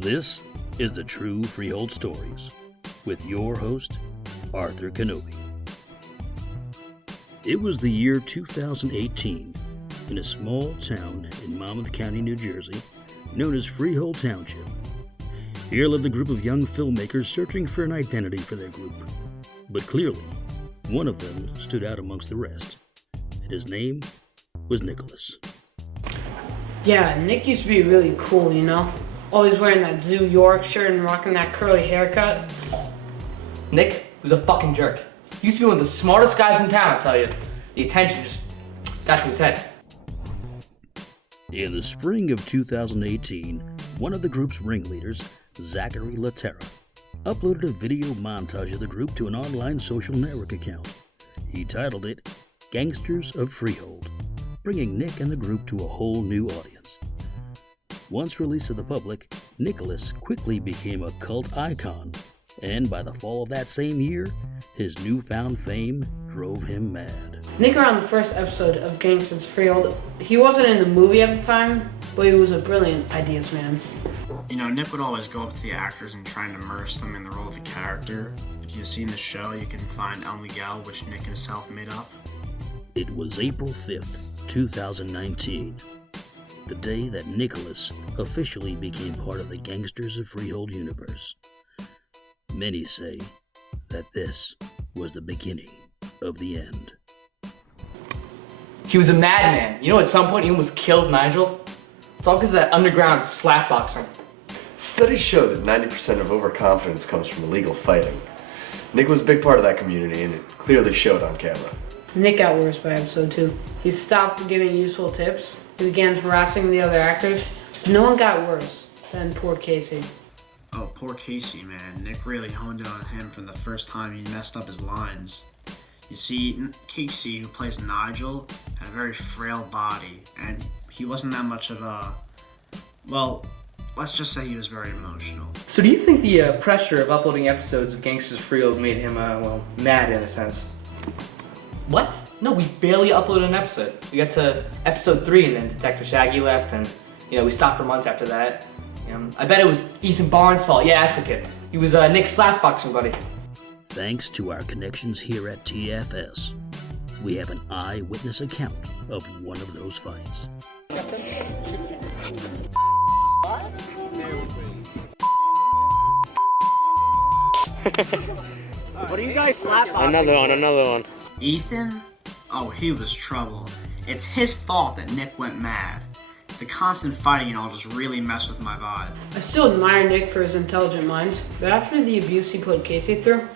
This is the True Freehold Stories with your host, Arthur Kenobi. It was the year 2018 in a small town in Monmouth County, New Jersey, known as Freehold Township. Here lived a group of young filmmakers searching for an identity for their group. But clearly, one of them stood out amongst the rest, and his name was Nicholas. Yeah, Nick used to be really cool, you know? Always wearing that Zoo York shirt and rocking that curly haircut. Nick was a fucking jerk. He used to be one of the smartest guys in town, I tell you. The attention just got to his head. In the spring of 2018, one of the group's ringleaders, Zachary Laterra, uploaded a video montage of the group to an online social network account. He titled it, Gangsters of Freehold, bringing Nick and the group to a whole new audience. Once released to the public, Nicholas quickly became a cult icon, and by the fall of that same year, his newfound fame drove him mad. Nick around the first episode of Gangsters of Freehold, he wasn't in the movie at the time, but he was a brilliant ideas man. You know, Nick would always go up to the actors and try and immerse them in the role of the character. If you've seen the show, you can find El Miguel, which Nick himself made up. It was April 5th, 2019. The day that Nicholas officially became part of the Gangsters of Freehold universe. Many say that this was the beginning of the end. He was a madman. You know, at some point he almost killed Nigel. It's all because of that underground slapboxing. Studies show that 90% of overconfidence comes from illegal fighting. Nick was a big part of that community, and it clearly showed on camera. Nick got worse by episode 2. He stopped giving useful tips. He began harassing the other actors. No one got worse than poor Casey. Oh, poor Casey, man. Nick really honed in on him from the first time he messed up his lines. You see, Casey, who plays Nigel, had a very frail body, and he wasn't that much of a... Well, let's just say he was very emotional. So do you think the pressure of uploading episodes of Gangsters of Freehold made him, mad in a sense? What? No, we barely uploaded an episode. We got to episode 3 and then Detective Shaggy left and, we stopped for months after that. I bet it was Ethan Barnes' fault. Yeah, that's the kid. He was Nick's slapboxing buddy. Thanks to our connections here at TFS, we have an eyewitness account of one of those fights. What are you guys slapboxing? Another one. Ethan? Oh, he was trouble. It's his fault that Nick went mad. The constant fighting all just really messed with my vibe. I still admire Nick for his intelligent mind, but after the abuse he put Casey through,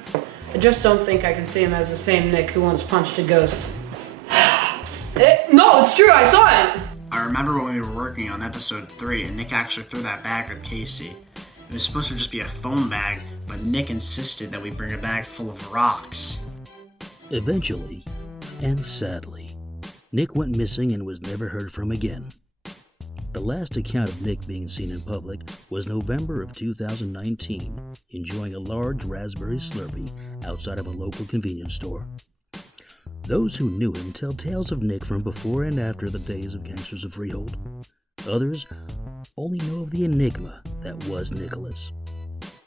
I just don't think I can see him as the same Nick who once punched a ghost. No, it's true, I saw it! I remember when we were working on episode 3 and Nick actually threw that bag at Casey. It was supposed to just be a foam bag, but Nick insisted that we bring a bag full of rocks. Eventually, and sadly, Nick went missing and was never heard from again. The last account of Nick being seen in public was November of 2019, enjoying a large raspberry Slurpee outside of a local convenience store. Those who knew him tell tales of Nick from before and after the days of Gangsters of Freehold. Others only know of the enigma that was Nicholas.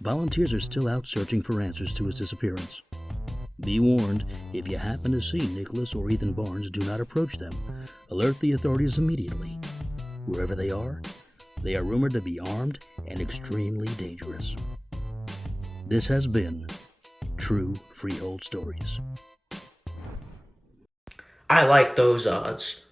Volunteers are still out searching for answers to his disappearance. Be warned, if you happen to see Nicholas or Ethan Barnes, do not approach them. Alert the authorities immediately. Wherever they are rumored to be armed and extremely dangerous. This has been True Freehold Stories. I like those odds.